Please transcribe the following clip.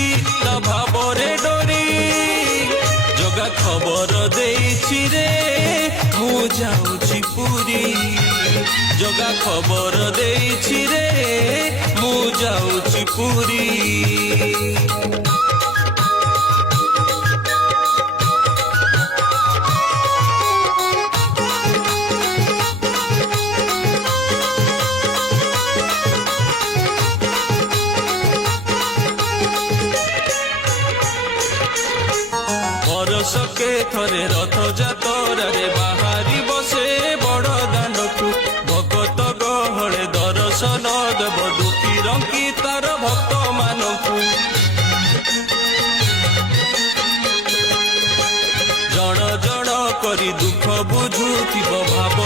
ଆସିଛି ତା ଭାବରେ ଡରି ଜଗା ଖବର ଦେଇଛି ରେ ମୁଁ ଯାଉଛି ପୁରୀ ଜଗା ଖବର ଦେଇଛି ରେ ମୁଁ ଯାଉଛି ପୁରୀ ବର୍ଷକେ ଥରେ ରଥଯାତ୍ରାରେ ବାହାରି ବସେ ବଡ଼ ଦାଣ୍ଡକୁ ଭଗତ ଗହଳେ ଦର୍ଶନ ଦେବ ଦୁଃଖୀ ରଙ୍କି ତାର ଭକ୍ତମାନଙ୍କୁ ଜଣ ଜଣ କରି ଦୁଃଖ ବୁଝୁଥିବ ଭାବ